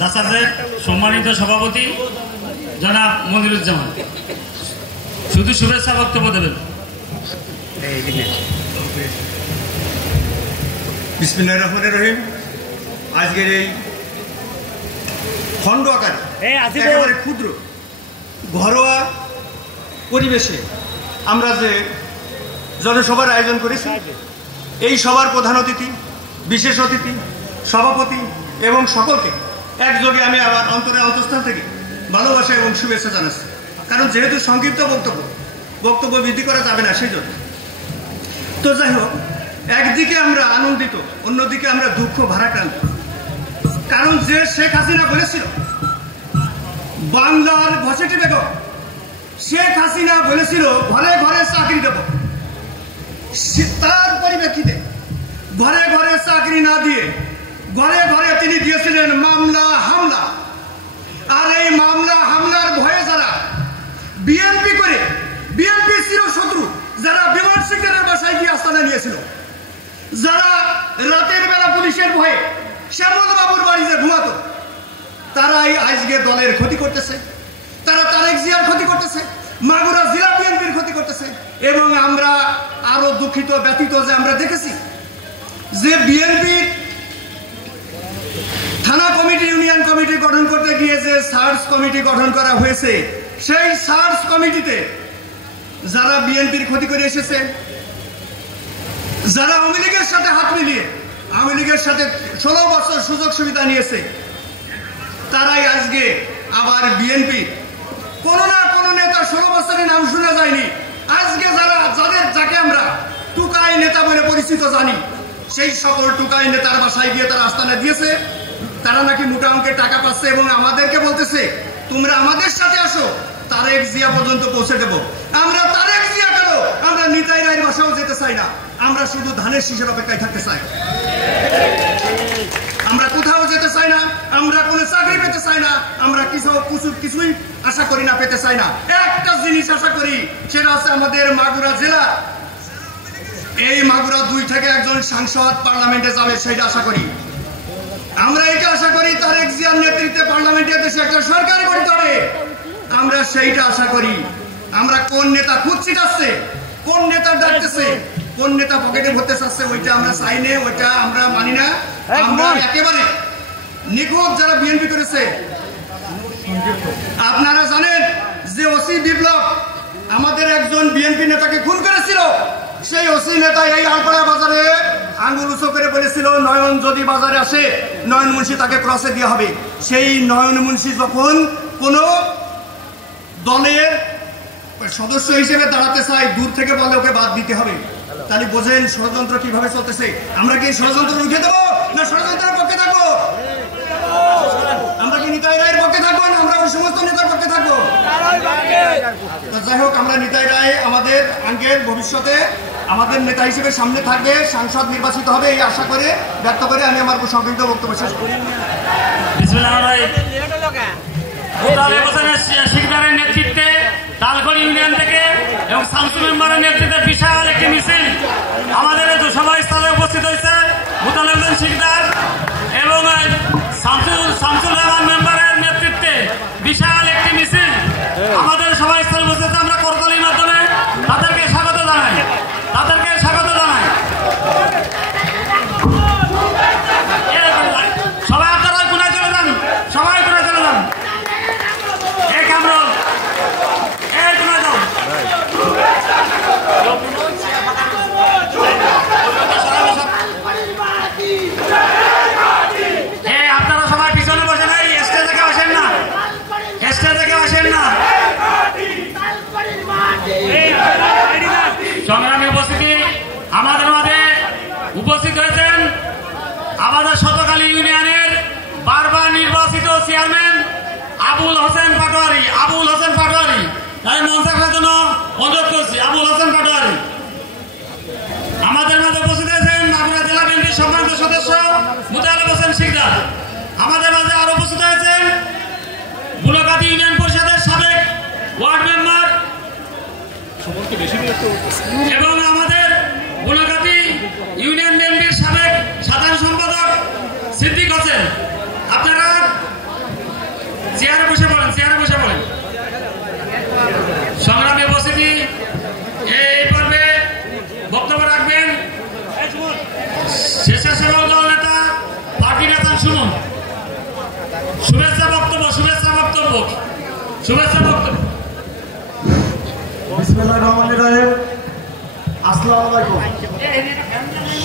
জাসাসের সম্মানিত সভাপতি জনাব মনিরুজ্জামান শুধু শুভেচ্ছা বক্তব্য দেবেন। বিসমিল্লাহির রহমানির রহিম। আজকের এই খণ্ড আকারে একেবারে ক্ষুদ্র ঘরোয়া পরিবেশে আমরা যে জনসভার আয়োজন করেছি, এই সভার প্রধান অতিথি, বিশেষ অতিথি, সভাপতি এবং সকলকে একযোগে আমি আবার অন্তরের অন্তঃস্থল থেকে ভালোবাসা এবং শুভেচ্ছা জানাচ্ছি। কারণ যেহেতু সংক্ষিপ্ত বক্তব্য বৃদ্ধি করা যাবে না, সেই জন্য। তো যাই হোক, একদিকে আমরা আনন্দিত, অন্যদিকে আমরা দুঃখ ভারাক্রান্ত। কারণ যে শেখ হাসিনা বলেছিল বাংলার ঘসেটি বেগম, শেখ হাসিনা বলেছিল ঘরে ঘরে চাকরি দেব, তার পরিপ্রেক্ষিতে ঘরে ঘরে চাকরি না দিয়ে ঘরে ঘরে তিনি দিয়েছিলেন মামলা হামলা। আর এই মামলা হামলার ভয়ে যারা বিএনপি করে, বিএনপি চিরশত্রু যারা বিমান শিকারের বাসায় গিয়ে আস্তানা নিয়েছিল, যারা রাতের বেলা পুলিশের ভয়ে শ্যামল বাবুর বাড়িতে ঘুমাতো, তারাই আজকে দলের ক্ষতি করতেছে, তারা তারেক জিয়ার ক্ষতি করতেছে, মাগুরা জেলা বিএনপির ক্ষতি করতেছে। এবং আমরা আরো দুঃখিত, ব্যথিত যে আমরা দেখেছি যে বিএনপির থানা কমিটি, ইউনিয়ন কমিটি গঠন করতে গিয়ে যে সার্চ কমিটি গঠন করা হয়েছে, সেই সার্চ কমিটিতে যারা বিএনপির ক্ষতি করে এসেছে, যারা আওয়ামী লীগের সাথে হাত মিলিয়ে আওয়ামী লীগের সাথে 16 বছর সুযোগ সুবিধা নিয়েছে, তারাই আজকে আবার বিএনপি কোনো না কোনো নেতা 16 বছরের নাম শোনা যায়নি, আজকে যাকে আমরা টুকাই নেতা বলে পরিচিত জানি, সেই সকল টুকাই নেতার বাসায় গিয়ে তারা আস্তানা দিয়েছে। তারা নাকি মোটা অঙ্কের টাকা পাচ্ছে এবং আমাদেরকে বলতেছে তোমরা আমাদের সাথে আসো, তারেক জিয়া পর্যন্ত পৌঁছে দেব। আমরা তারেক জিয়া কেন, আমরা নিতাই রায়ের বাসাও যেতে চাই না, আমরা শুধু ধানের শীষের অপেক্ষায় থাকতে চাই। আমরা কোথাও যেতে চাই না, আমরা কোনো চাকরি পেতে চাই না, আমরা কিছুই আশা করি না, পেতে চাই না। একটা জিনিস আশা করি, সেটা হচ্ছে আমাদের মাগুরা জেলা, এই মাগুরা 2 থেকে একজন সাংসদ পার্লামেন্টে যাবে, সেটা আশা করি। আমরা এটা আশা করি তারেক জিয়ার নেতৃত্বে পার্লামেন্টে দেশে একটা সরকার গঠিত হবে, আমরা সেইটা আশা করি। আমরা কোন নেতা খুঁজছি যাচ্ছে, কোন নেতা ডাকতেছে, কোন নেতা পকেটে ভরতে চাচ্ছে, ওইটা আমরা চাই না, ওইটা আমরা মানি না। আমরা একেবারে নিখুঁত যারা বিএনপি করেছে। আপনারা জানেন যে ওসি বিপ্লব আমাদের একজন বিএনপি নেতাকে খুন করেছিল, সেই ওসি নেতা এই আলপাড়া বাজারে আঙ্গুল উঁচু করে বলেছিল নয়ন যদি বাজারে আসে, নয়ন মুন্সি তাকে ক্রসে দেওয়া হবে। সেই নয়ন মুন্সি যখন কোনো দলের সদস্য হিসেবে দাঁড়াতে চায়, দূর থেকে বলে ওকে বাদ দিতে হবে, তাহলে বোঝেন ষড়যন্ত্র কিভাবে চলতেছে। আমরা কি ষড়যন্ত্র রুখে দেবো না ষড়যন্ত্রের পক্ষে থাকবো? আমরা কি নিতাই রায়ের পক্ষে থাকবো না আমরা ওই সমস্ত নেতার পক্ষে থাকবো? যাই হোক, আমরা নিতাই রায় আমাদের আঙ্কেল ভবিষ্যতে আমাদের নেতা হিসেবে সামনে থাকবে, সাংসদ নির্বাচিত হবে, এই আশা করে ব্যক্ত করে আমি আমার সংক্ষিপ্ত বক্তব্য শেষ করি। শিকদারের নেতৃত্বে তালগড় ইউনিয়ন থেকে এবং শামসুল মেম্বারের নেতৃত্বে বিশাল একটি মিছিল আমাদের সভাস্থলে উপস্থিত হয়েছে। মুতালেবুদ্দিন শিকদার এবং শামসুল রহমান মেম্বারের নেতৃত্বে বিশাল একটি মিছিল আমাদের সভাস্থলে উপস্থিত। আমরা করতালির মাধ্যমে তাদেরকে স্বাগত জানাই, তাদেরকে স্বাগত জানাই। সবাই আপনারা কোনায় চলে যান, সবাই কোনায় চলে যান। এই কামরুল, এই কোনায় যাও। আপনারা সবাই পিছনে বসে নাই, স্টেজ থেকে আসেন না, স্টেজ থেকে আসেন না। সংগ্রামী উপস্থিতি, আমাদের মাঝে উপস্থিত হয়েছেন আমাদের শতকালী ইউনিয়নের বারবার নির্বাচিত চেয়ারম্যান আবুল হোসেন পাটোয়ারি। আবুল হোসেন পাটোয়ারি, আমি মঞ্চে আসার জন্য অনুরোধ করছি। আবুল হোসেন পাটোয়ারি আমাদের মাঝে উপস্থিত হয়েছেন মাগুরা জেলা বিএনপির সম্মানিত সদস্য মুতালেব হোসেন শিকদার। আমাদের মাঝে আরো উপস্থিত হয়েছেন বুলকাতি ইউনিয়ন পরিষদের সাবেক ওয়ার্ড মেম্বার এবং আমাদের বুলকাতি ইউনিয়ন বিএনপির সাবেক সাধারণ সম্পাদক সিদ্দিক হোসেন। আপনারা শুভেচ্ছা বক্তব্য। বিসমিল্লাহির রহমানির রহিম। আসসালামু আলাইকুম।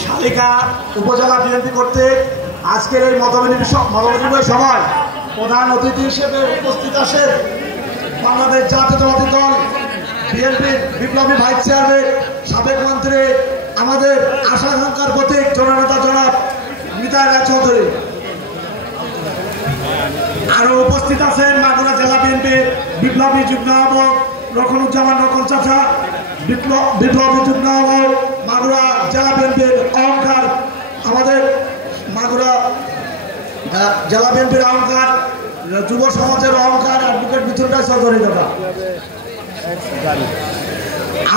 শালিকা উপজেলা বিএনপি কর্তৃক আজকের এই মতবিনিময় সভায় প্রধান অতিথি হিসেবে উপস্থিত আছেন বাংলাদেশ জাতীয়তাবাদী দল বিএনপির বিপ্লবী ভাইস চেয়ারম্যান সাবেক মন্ত্রী আমাদের আশা আকাঙ্ক্ষার প্রতীক জননেতা জনাব নিতাই রায় চৌধুরী। আরো উপস্থিত আছেন মাগুরা জেলা বিএনপির বিপ্লবী যুগ্ম আহ্বায়ক রকনুজ্জামান রকন চাচা, বিপ্লবী যুগ্ম আহ্বায়ক মাগুরা জেলা বিএনপির অহংকার, আমাদের মাগুরা জেলা বিএনপির অহংকার, যুব সমাজের অহংকার অ্যাডভোকেট মিথুন রায় চৌধুরী দাদা।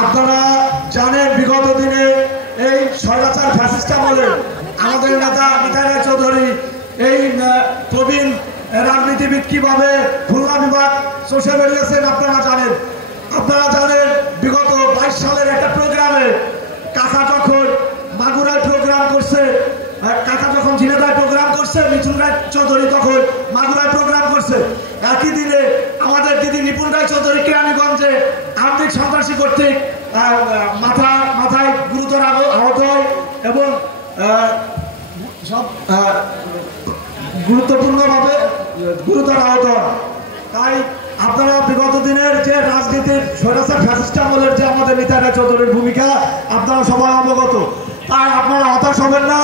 আপনারা জানেন বিগত দিনে এই স্বৈরাচার ফ্যাসিস্ট আমলে আমাদের নেতা নিতাই রায় চৌধুরী এই প্রবীণ রাজনীতিবিদ কিভাবে খুলনা বিভাগ চষে বেরিয়েছেন আপনারা জানেন। বিগত 22 সালের একটা প্রোগ্রামে কাকা যখন মাগুরায় প্রোগ্রাম করছে, কাকা যখন ঝিনাইদহে প্রোগ্রাম করছে, মিথুন রায় চৌধুরী তখন মাগুরায় প্রোগ্রাম করছে। একই দিনে আমাদের দিদি নিপুণ রায় চৌধুরী কেরানীগঞ্জে আর্থিক সন্ত্রাসী কর্তৃক মাথায় গুরুতর আহত হয় এবং সব গুরুত্বপূর্ণভাবে গুরুতর আহত হয়। তাই আপনারা বিগত দিনের যে রাজনীতির স্বৈরাচার ফ্যাসিস্ট আমলের যে আমাদের নিতাই রায় চৌধুরীর ভূমিকা আপনারা সবাই অবগত। তাই আপনারা হতাশ হবেন না।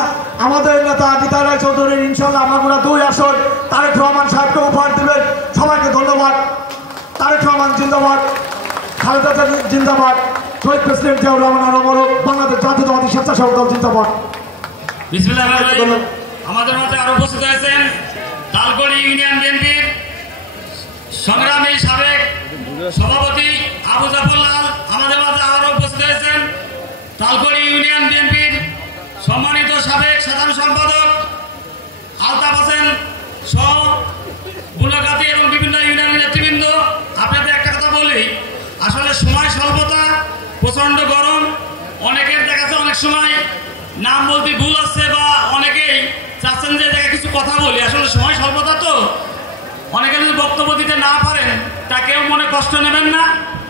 আমাদের নেতা নিতাই রায় চৌধুরীর ইনশাল্লাহ আমরা 2 আসন তারেক রহমান সাহেবকে উপহার দেবেন। সবাইকে ধন্যবাদ। তারেক রহমান জিন্দাবাদ, খালেদা জিন্দাবাদ, শহীদ প্রেসিডেন্ট জিয়াউর রহমান অমর, বাংলাদেশ জাতীয়তাবাদী স্বেচ্ছাসেবক দল জিন্দাবাদ। আমাদের মাঝে আরো উপস্থিত হয়েছেন তালকড়ি ইউনিয়ন বিএনপির সংগ্রামী সাবেক সভাপতি আবু জাফরলাল। আমাদের মাঝে আরো উপস্থিত হয়েছেন তালকড়ি ইউনিয়ন বিএনপির সম্মানিত সাবেক সাধারণ সম্পাদক আলতাফ হোসেন সহ বুনাকাতি এবং বিভিন্ন ইউনিয়নের নেতৃবৃন্দ। আপনাদের একটা কথা বলি, আসলে সময় স্বল্পতা, প্রচন্ড গরম, অনেকের দেখাচ্ছে অনেক সময় নাম বলতে ভুল আসছে বা অনেকেই চাচ্ছেন যে জায়গায় কিছু কথা বলি। আসলে সময় স্বল্পতা তো অনেকে যদি বক্তব্য দিতে না পারেন তা কেউ মনে কষ্ট নেবেন না।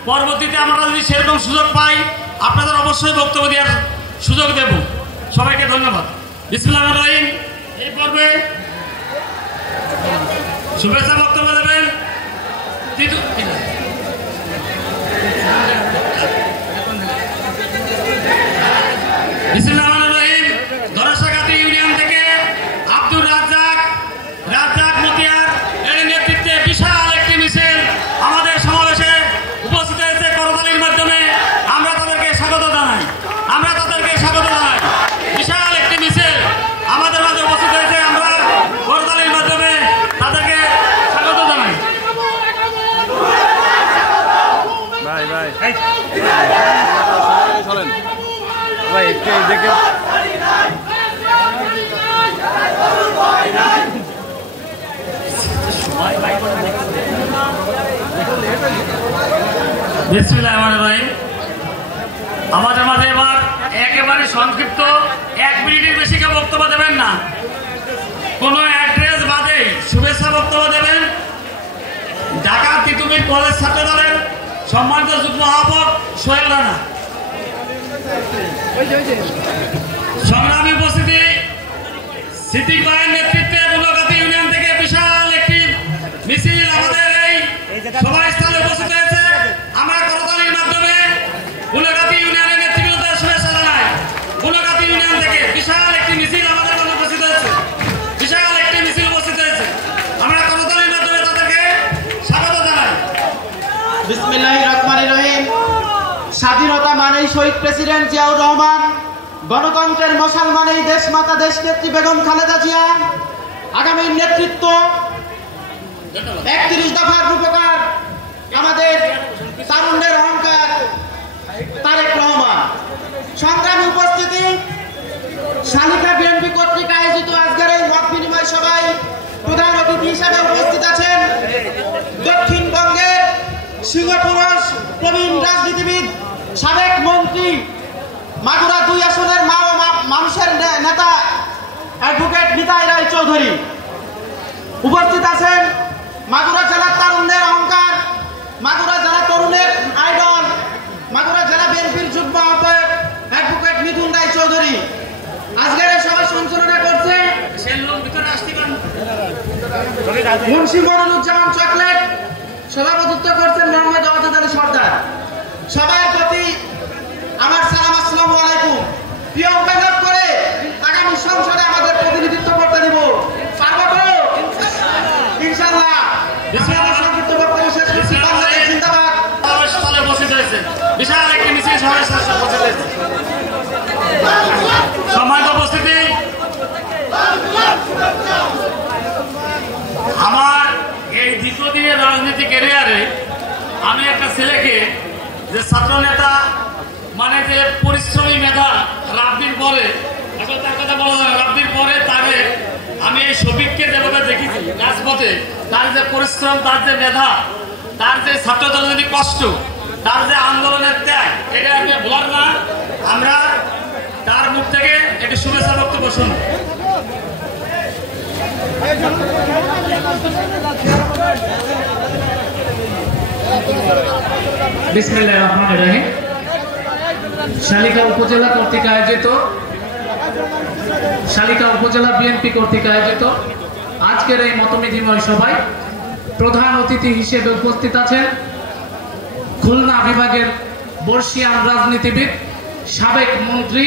পরবর্তীতে আমরা যদি সেরকম সুযোগ পাই আপনাদের অবশ্যই বক্তব্য দেওয়ার সুযোগ দেব। সবাইকে ধন্যবাদ। বিসমিল্লাহির রহমানির রহিম। এই পর্বে শুভেচ্ছা বক্তব্য দেবেন বিসমিল্লাহির রহমানির রহিম। দরসাকাতি ইউনিয়ন থেকে আব্দুর রাজ্জাক মতিয়ার এর নেতৃত্বে বিশাল একটি মিছিল আমাদের সমাবেশে উপস্থিত হয়েছে করতালির মাধ্যমে। আমরা তাদেরকে স্বাগত জানাই। বিশাল একটি মিছিল আমাদের মাঝে উপস্থিত হয়েছে, আমরা করতালির মাধ্যমে তাদেরকে স্বাগত জানাই। বিসমিল্লাহির রহমানির রহিম। আমাদের মাঝে এবার একেবারে সংক্ষিপ্ত 1 মিনিটের বেশি কেউ বক্তব্য দেবেন না, কোনো অ্যাড্রেস বাদে শুভেচ্ছা বক্তব্য দেবেন। ঢাকা তিতুমির কলেজ ছাত্র দলের সম্মানিত যুগ্ম আহ্বায়ক সোহেল রানা। সংগ্রামী উপস্থিতি, সিদ্দিক ভাইয়ের নেতৃত্বে বুনাকাতি ইউনিয়ন থেকে বিশাল একটি মিছিল আমাদের এই সভাস্থলে উপস্থিত হয়েছে। আমরা করতালির মাধ্যমে বুনাকাতি ইউনিয়নের নেতৃবৃন্দদের শুভেচ্ছা জানাই। বুনাকাতি ইউনিয়ন থেকে বিশাল একটি মিছিল আমাদের মাঝে উপস্থিত হয়েছে, আমরা করতালির মাধ্যমে তাদেরকে স্বাগত জানাই। বিসমিল্লাহির রহমানির রহিম। স্বাধীনতা মানেই শহীদ প্রেসিডেন্ট জিয়াউর রহমান, গণতন্ত্রের মশাল মানেই দেশমাতা দেশনেত্রী বেগম খালেদা জিয়া, আগামীর নেতৃত্ব 31 দফার রূপকার আমাদের তারুণ্যের অহংকার তারেক রহমান। সংগ্রামী উপস্থিতি, শালিকা বিএনপি কর্তৃক আয়োজিত আজকের এই মত বিনিময় সভায় প্রধান অতিথি হিসেবে উপস্থিত আছেন দক্ষিণবঙ্গের সিংহপুরুষ প্রবীণ রাজনীতিবিদ, সাবেক মন্ত্রী, মাগুরা 2 আসনের মানুষের নেতা অ্যাডভোকেট নিতাই রায় চৌধুরী। উপস্থিত আছেন মাগুরা জেলার তারুণ্যের অহংকার মুন্সি মনিরুজ্জামান চকলেট, সভাপতিত্ব করছেন মোহাম্মদ ওয়াদুদ আলী সর্দার। সবার প্রতি আমার সালাম, আসসালামু আলাইকুম। প্রিয় উপায়ক করে আগামী সংসদে আমাদের প্রতিনিধিত্ব করতে দিব, পারবো তো ইনশাআল্লাহ। সংক্ষিপ্ত বক্তব্য শেষ করছি। বাংলাদেশ জিন্দাবাদ। স্থলে উপস্থিত হয়েছে বিশাল একটি মিছিল শহরের সাথে উপস্থিত হয়েছে। সম্মানিত উপস্থিতি, আমার এই দীর্ঘদিনের রাজনীতি ক্যারিয়ারে আমি একটা ছেলেকে যে ছাত্র নেতা মানে যে পরিশ্রমী মেধা রাব্বির পরে, আসলে তার কথা বলা যায় রাব্বির পরে তাকে আমি এই শফিককে যেভাবে দেখেছি রাজপথে, তার যে পরিশ্রম, তার যে মেধা, তার যে ছাত্রজননী কষ্ট, তার যে আন্দোলনের ত্যাগ, এটা আমি বলার না। আমরা তার মুখ থেকে একটি শুভেচ্ছা বক্তব্য শুনি। বিসমিল্লাহির রহমানির রহিম। শালিকা উপজেলা কর্তৃক আয়োজিত, শালিকা উপজেলা বিএনপি কর্তৃক আয়োজিত আজকের এই মতবিনিময় সভায় প্রধান অতিথি হিসেবে উপস্থিত আছেন খুলনা বিভাগের বর্ষিয়ান রাজনীতিবিদ, সাবেক মন্ত্রী,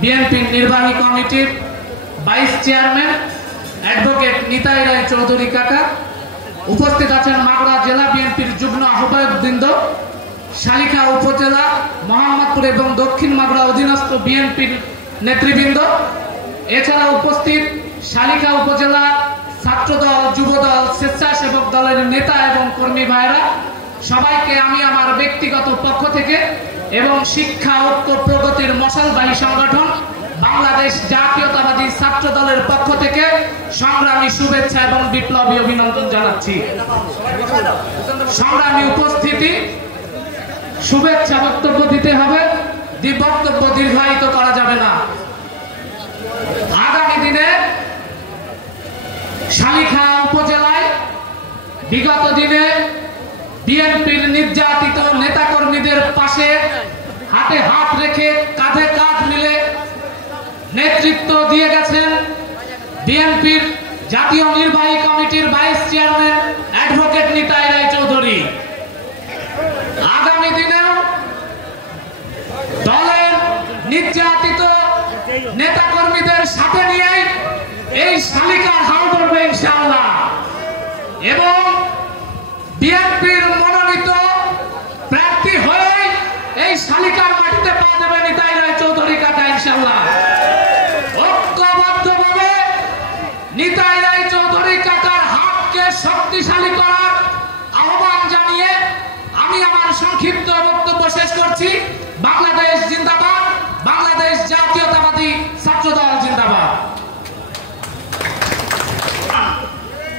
বিএনপির নির্বাহী কমিটির ভাইস চেয়ারম্যান অ্যাডভোকেট নিতাই রায় চৌধুরী কাকা। উপস্থিত আছেন মাগুরা জেলা বিএনপির যুগ্ম আহ্বায়কবৃন্দ, শালিকা উপজেলা, মোহাম্মদপুর এবং দক্ষিণ মাগুরা অধীনস্থ বিএনপির নেতৃবৃন্দ। এছাড়া উপস্থিত শালিকা উপজেলা ছাত্রদল, যুবদল, স্বেচ্ছাসেবক দলের নেতা এবং কর্মী ভাইরা। সবাইকে আমি আমার ব্যক্তিগত পক্ষ থেকে এবং শিক্ষা ঐক্য প্রগতির মশালবাহী সংগঠন বাংলাদেশ জাতীয়তাবাদী ছাত্র দলের পক্ষ থেকে সংগ্রামী শুভেচ্ছা এবং বিপ্লবী অভিনন্দন জানাচ্ছি। সংগ্রামী উপস্থিতি, শুভেচ্ছা বক্তব্য দিতে হবে, বক্তব্য দীর্ঘায়িত করা যাবে না। আগামী দিনে শালিকা উপজেলায় বিগত দিনে বিএনপির নির্যাতিত নেতাকর্মীদের পাশে হাতে হাত রেখে কাঁধে কাঁধ মিলে নেতৃত্ব দিয়ে গেছেন বিএনপির জাতীয় নির্বাহী কমিটির ভাইস চেয়ারম্যান অ্যাডভোকেট নিতাই রায় চৌধুরী। আগামী দিনেও দলের নির্যাতিত নেতাকর্মীদের সাথে নিয়েই এই শালিকার হাল ধরবে ইনশাআল্লাহ, এবং বিএনপির মনোনীত প্রার্থী হয়ে এই শালিকার মাটিতে পা দেবে নিতাই রায় চৌধুরী কাকা ইনশাআল্লাহ। ঐক্যবদ্ধভাবে নিতাই রায় চৌধুরী কাকার হাতকে শক্তিশালী করার আহ্বান জানিয়ে আমি আমার সংক্ষিপ্ত বক্তব্য শেষ করছি। বাংলাদেশ জিন্দাবাদ, বাংলাদেশ জাতীয়তাবাদী ছাত্রদল জিন্দাবাদ।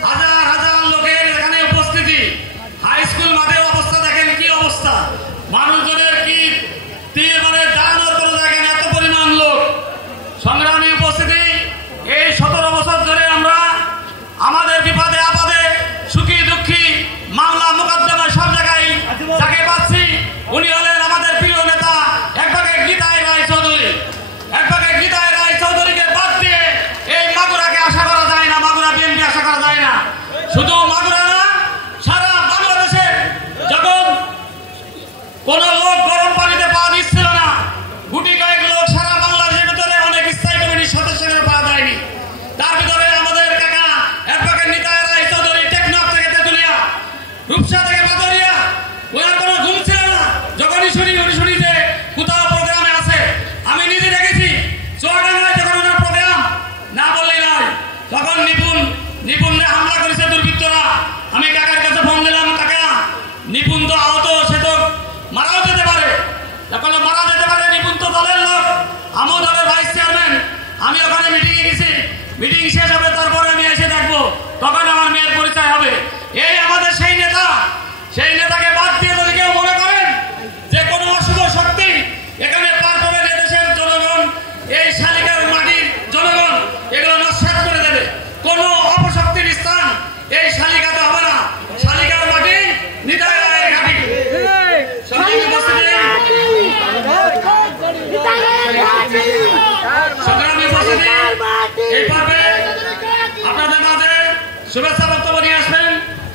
হাজার হাজার লোকের এখানে উপস্থিতি, হাই স্কুল মাঠের অবস্থা দেখেন, কি অবস্থা, মানুষজনের কি মানে দাঁড়ানোর কোনো দেখেন, এত পরিমাণ লোক। সংগ্রামী উপস্থিতি, এই 17 বছর ধরে আমরা আমাদের বিপদে আপদে, সুখী দুঃখী, মামলা মোকদ্দমা সব জায়গায় যাকে পাচ্ছি উনি হলেন আমাদের প্রিয় নেতা অ্যাডভোকেট নিতাই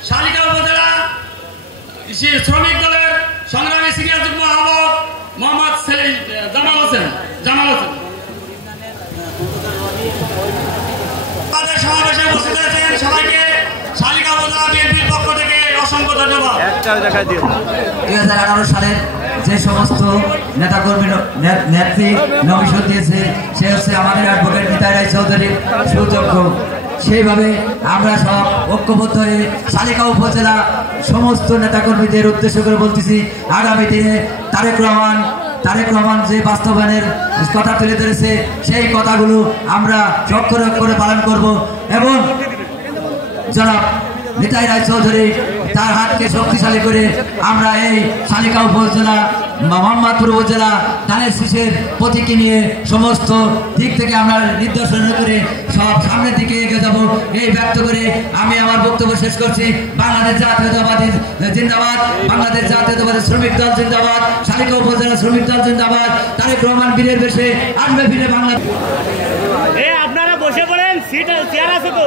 শালিকা উপজেলা শ্রমিক দলের সংগ্রামী সিনিয়র যুগ্ম আহ্বায়ক মোহাম্মদ জামাল হোসেন। তাদের সমাবেশে উপস্থিত হয়েছেন সবাইকে শালিকা উপজেলা বিএনপির পক্ষ থেকে অসংখ্য ধন্যবাদ। 2018 সালের যে সমস্ত নেতাকর্মী নেত্রী নমিশন দিয়েছে সে হচ্ছে আমাদের অ্যাডভোকেট নিতাই রায় চৌধুরীর সুযোগ্য। সেইভাবে আমরা সব ঐক্যবদ্ধ হয়ে শালিকা উপজেলা সমস্ত নেতাকর্মীদের উদ্দেশ্য করে বলতেছি, আগামী দিনে তারেক রহমান যে বাস্তবায়নের কথা তুলে ধরেছে সেই কথাগুলো আমরা অক্ষরে অক্ষরে পালন করব এবং জনাব নিতাই রায় চৌধুরী তার হাতকে শক্তিশালী করে আমরা এই শালিকা উপজেলা মোহাম্মদপুর উপজেলা ধানের শীষের প্রতীকী নিয়ে সমস্ত দিক থেকে আমরা নির্দেশন করে সব সামনের দিকে এগিয়ে যাব। এই ব্যক্ত করে আমি আমার বক্তব্য শেষ করছি। বাংলাদেশ জাতীয়তাবাদী জিন্দাবাদ, বাংলাদেশ জাতীয়তাবাদী শ্রমিক দল জিন্দাবাদ, শালিকা উপজেলা শ্রমিক দল জিন্দাবাদ। তারেক রহমান বীরের বেশে আসবে ফিরে বাংলা। আপনারা বসে পড়েন, সিট চেয়ার আছে তো?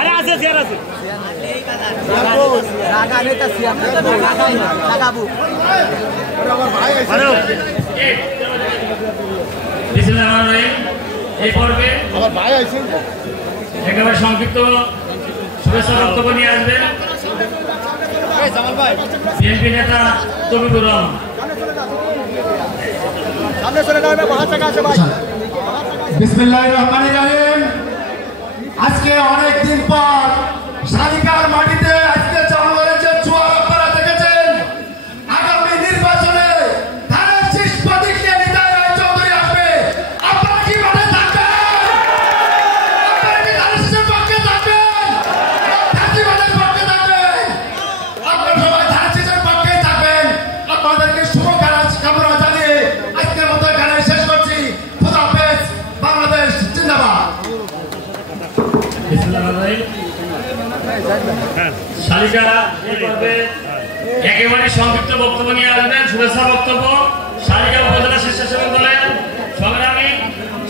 আরে আছে, চেয়ার আছে। এই পর্বে একেবারে সংক্ষিপ্ত শুভেচ্ছা বক্তব্য নিয়ে আসবেন বিএনপি নেতা তবিবুর রহমান। বিসমিল্লাহির রহমানির রহিম। আজকে অনেক দিন পর শালিকার মাটিতে আজকে জঙ্গলের যে জোয়ার আপনারা দেখেছেন, আগামী নির্বাচনে ধানের শীষ প্রতীক নিয়ে নিতাই রায় চৌধুরী আসবে। আপনারা কি মাঠে থাকবেন? আপনারা কি ধানের শীষের পক্ষে থাকবেন? ফ্যাসিবাদের পক্ষে থাকবেন? আপনারা সবাই ধানের শীষের পক্ষেই থাকবেন। আপনাদেরকে শুভকামনা জানিয়ে আজকের মতো এখানে শেষ করছি। খোদা হাফেজ। বাংলাদেশ জিন্দাবাদ। শালিকা একেবারে সংক্ষিপ্ত বক্তব্য নিয়ে আসবেন, শুভেচ্ছা বক্তব্য শালিকা উপজেলা স্বেচ্ছাসেবক দলের সংগ্রামী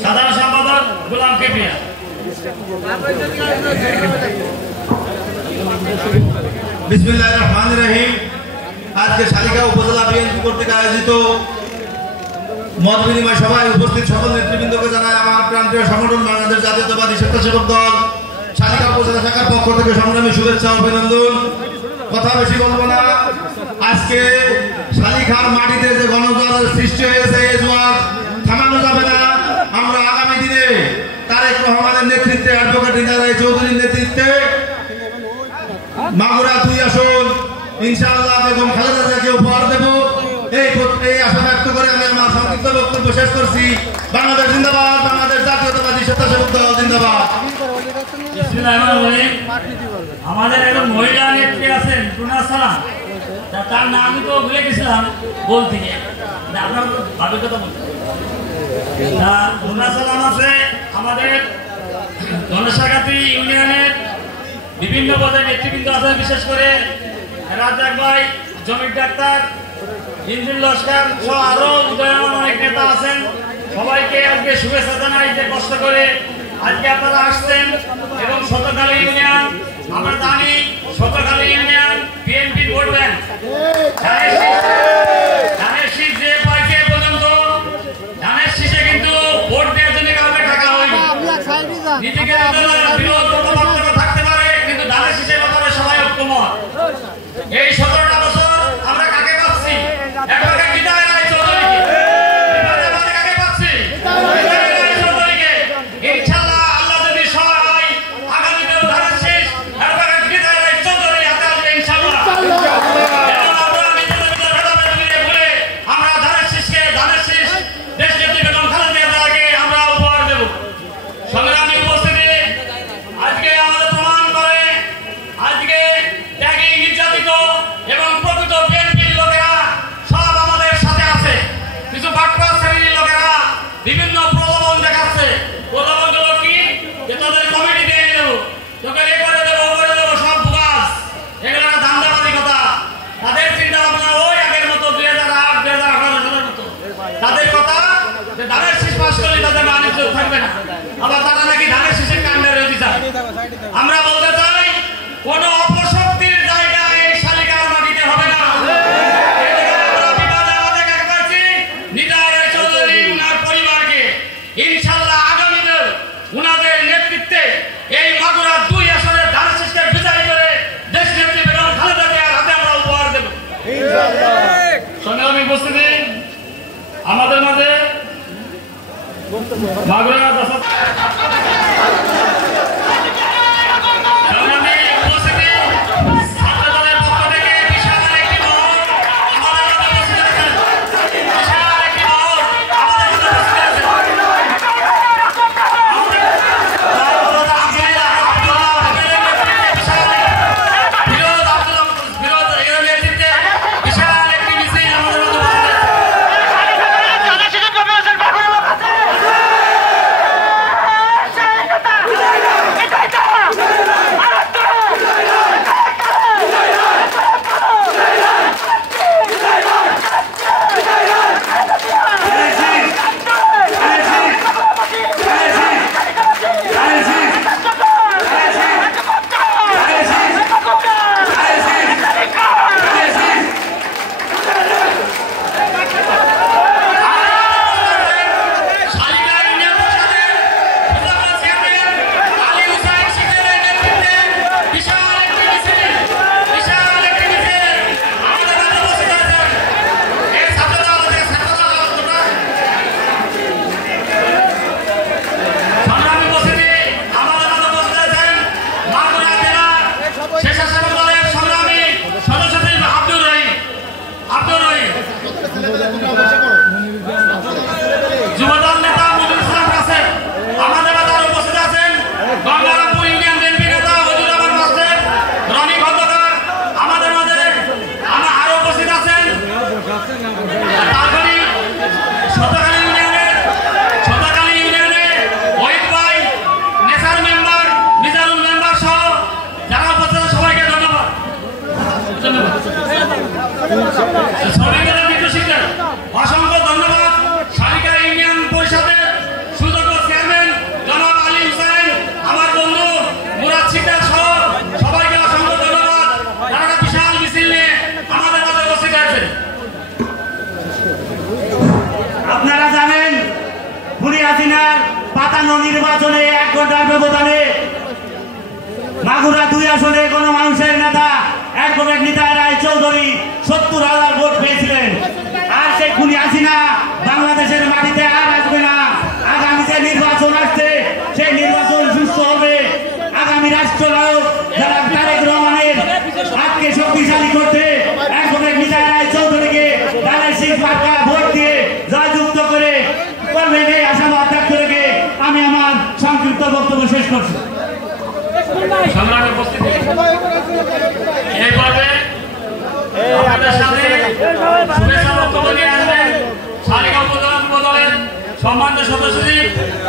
সাধারণ সম্পাদক গোলাম কেপিয়া। বিসমিল্লাহির রহমানির রহিম। আজকে শালিকা উপজেলা বিএনপি কর্তৃক আয়োজিত মত বিনিময় সভায় উপস্থিত সকল নেতৃবৃন্দকে জানাই আমার প্রান্তীয় সংগঠন বাংলাদেশ জাতীয়তাবাদী স্বেচ্ছাসেবক দল শালিকা উপজেলা শাখার পক্ষ থেকে সংগ্রামী শুভেচ্ছা অভিনন্দন। কথা বেশি বলবো না। আজকে শালিকার মাটিতে যে গণজোয়ারের সৃষ্টি হয়েছে, এই জোয়ার থামানো যাবে না। আমরা আগামী দিনে তারেক রহমানের নেতৃত্বে, অ্যাডভোকেট নিতাই রায় চৌধুরীর নেতৃত্বে মাগুরা 2 আসন ইনশাআল্লাহ বেগম খালেদা জিয়াকে উপহার দেব। এই আশা ব্যক্ত করে আমি আমার সংক্ষিপ্ত বক্তব্য শেষ করছি। বাংলাদেশ জিন্দাবাদ, বাংলাদেশ জাতীয়তাবাদী স্বেচ্ছাসেবক দল জিন্দাবাদ। আমাদের একজন মহিলা নেত্রী আছেন টুনা সালাম, তার নাম আমি তো ভুলে গেছিলাম বলতে গিয়ে, আপনার ভাবের কথা বলতে। টুনা সালাম আছে আমাদের ধনেশাগাতি ইউনিয়নের বিভিন্ন পদে নেতৃবৃন্দ আছেন, বিশেষ করে রাজাক ভাই, জমির ডাক্তার, ইঞ্জিন লস্কর সহ আরো উদয়মান অনেক নেতা আছেন। সবাইকে আজকে শুভেচ্ছা জানাই যে কষ্ট করে আজকে আপনারা আসছেন। এবং শতকালী ইউনিয়ন, আমরা জানি শতকালী ইউনিয়ন বিএনপি ভোট ব্যাংক, ধানের শীষ যে পাইছে পর্যন্ত ধানের শীষে কিন্তু ভোট দেওয়ার জন্য কাউকে টাকা হয়নি। নীতিকে বিরোধ মতপার্থক্য থাকতে পারে, কিন্তু ধানের শীষের ব্যাপারে সবাই ঐক্যমত। এই 17টা বছর আমরা কাকে পাচ্ছি? একবারে নিতাই রায় চৌধুরীকে। কাকে পাচ্ছি? নিতাই রায় চৌধুরীকে। ইনশাআল্লাহ আল্লাহ যদি সহায় হয়, আগামীতেও ধানের শীষ অসংখ্য ধন্যবাদ শালিকা ইউনিয়ন পরিষদের সুযোগ্য চেয়ারম্যান জনাব আলী হুসাইন, আমার বন্ধু মুরাদ শিকদার সহ সবাইকে অসংখ্য ধন্যবাদ। তারা বিশাল মিছিল নিয়ে আমাদের মাঝে উপস্থিত হয়েছে। আপনারা জানেন খুনি হাসিনার পাতানো নির্বাচনে 1 ঘন্টার ব্যবধানে মাগুরা 2 আসনে গণমানুষের নেতা অ্যাডভোকেট নিতাই রায় চৌধুরী 70,000 ভোট পেয়েছিলেন। আর সেই খুনি হাসিনা বাংলাদেশের মাটিতে আর আসবে না। আগামী যে নির্বাচন আসছে সেই নির্বাচন সুস্থ হবে। আগামী রাষ্ট্রনায়ক যারা তারেক রহমানের হাতকে শক্তিশালী করতে অ্যাডভোকেট নিতাই রায় চৌধুরীকে তাদের সেই পাক্কা ভোট দিয়ে জয়যুক্ত করে করবেন এই আশাবাদ ব্যক্ত রেখে আমি আমার সংক্ষিপ্ত বক্তব্য শেষ করছি। সংগ্রামী উপস্থিতি, এই পর্বে আপনাদের সাথে শুভেচ্ছা বক্তব্য নিয়ে আসবেন শালিকা উপজেলা যুবদলের সম্মানিত সদস্য সচিব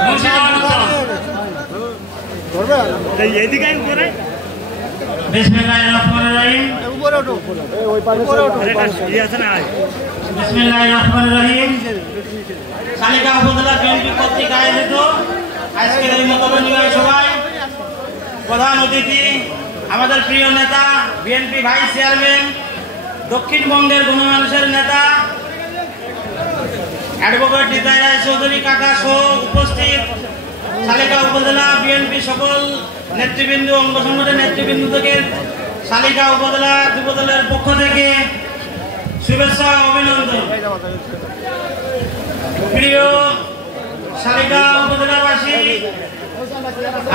মুন্সিগঞ্জ উত্তর। বিসমিল্লাহির রহমানির রহিম। বিসমিল্লাহির রহমানির রহিম। শালিকা উপজেলা বিএনপি কর্তৃক আয়োজিত আজকের এই মতবিনিময় সভায় প্রধান অতিথি আমাদের প্রিয় নেতা বিএনপি ভাইস চেয়ারম্যান দক্ষিণবঙ্গের গণমানুষের নেতা অ্যাডভোকেট নিতাই রায় চৌধুরী কাকা সহ উপস্থিত শালিকা উপজেলা বিএনপি সকল নেতৃবৃন্দ, অঙ্গ সংগঠনের নেতৃবৃন্দ থেকে শালিকা উপজেলা যুবদলের পক্ষ থেকে শুভেচ্ছা অভিনন্দন। প্রিয় শালিকা উপজেলাবাসী,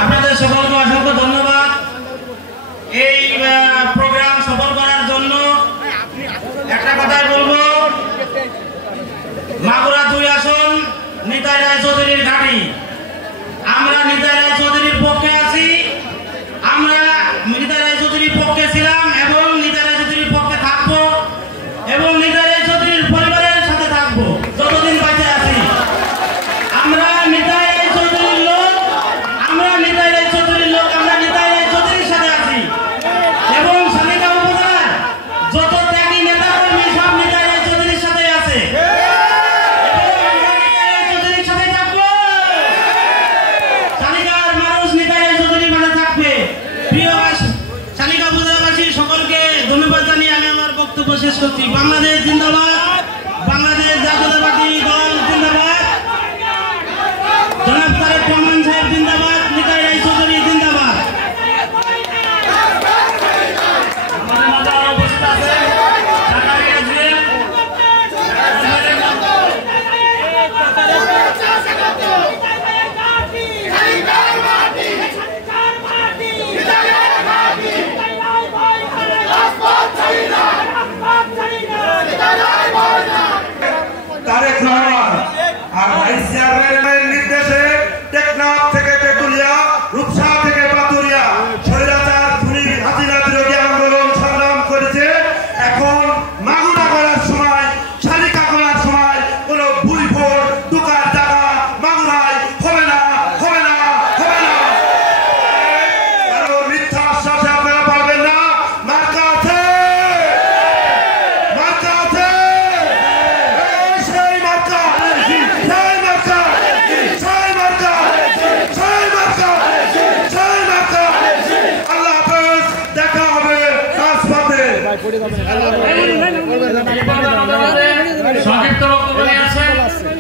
আপনাদের সকলকে অসংখ্য ধন্যবাদ এই প্রোগ্রাম সফল করার জন্য। একটা কথাই বলবো, মাগুরা 2 আসন নিতাই রায় চৌধুরীর ঘাঁটি। আমরা নিতাই রায় চৌধুরীর পক্ষে আছি, আমরা নিতাই রায় চৌধুরীর পক্ষে ছিলাম এবং নিতাই রায় চৌধুরীর পক্ষে থাকবো এবং নিতাই রায় চৌধুরীর পরিবারের সাথে থাকবো যতদিন বেঁচে আছি। আমরা নিতাই রায় চৌধুরীর লোক, আমরা নিতাই রায় চৌধুরীর লোক, আমরা নিতাই রায় চৌধুরীর সাথে আছি এবং শালিকা উপজেলার যত ত্যাগী নেতা কর্মী সব নিতাই রায় চৌধুরীর সাথে আছে। শালিকার মানুষ নিতাই রায় চৌধুরীর মানে থাকবে। প্রিয় শালিকা উপজেলাবাসী সকলকে ধন্যবাদ জানিয়ে আমি আমার বক্তব্য শেষ করছি। বাংলাদেশ জিন্দাবাদ, বাংলাদেশ জাতীয়তাবাদী দল জিন্দাবাদ, জনাব তারেক রহমান সাহেব জিন্দাবাদ, নিতাই রায় চৌধুরী জিন্দাবাদ। আমাদের মাঝে আরো উপস্থিত আছেন জাকারিয়া জুয়েল, সংক্ষিপ্ত বক্তব্য নিয়ে আসছেন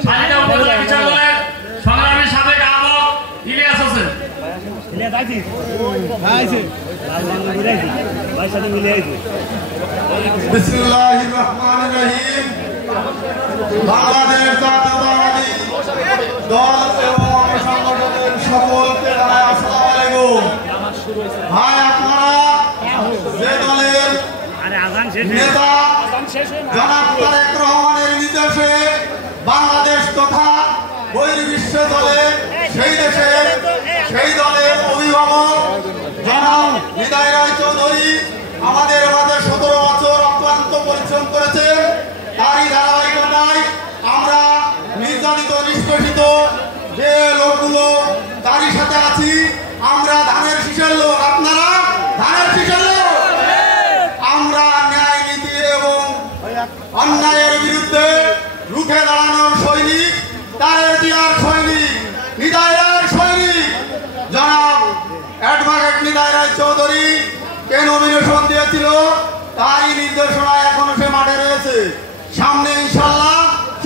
শালিকা উপজেলা বিচার দলের সংগ্রামী সাবেক আহ্বায়ক ইলিয়াস হোসেন। বিসমিল্লাহির রহমানির রহিম। বাংলাদেশ জাতীয়তাবাদী দল এবং সংগঠনের সকলকে জানাই আসসালামু আলাইকুম। ভাই, আপনারা যে দলের নেতা জনাব তারেক রহমানের নির্দেশে বাংলাদেশ তথা বহির্বিশ্ব দলে সেই দলের অভিভাবক জনাব হৃদয় রায় চৌধুরী আমাদের মাঝে 17 বছর অক্লান্ত পরিশ্রম করেছেন। তারই ধারাবাহিকতায় আমরা নির্যাতিত নিষ্পেষিত যে লোকগুলো তারই সাথে আছি। আমরা ধানের শীষের লোক, আপনারা ধানের শীষের লোক। আমরা ন্যায় নীতি এবং অন্যায়ের বিরুদ্ধে রুখে দাঁড়ানোর সৈনিক, তারেক জিয়ার সৈনিক, হৃদয় রায়ের সৈনিক জনাব অ্যাডভোকেট হৃদয় রায় চৌধুরী কে নমিনেশন দিয়েছিল তারই নির্দেশনায় এখনো সে মাঠে রয়েছে। সামনে ইনশাল্লাহ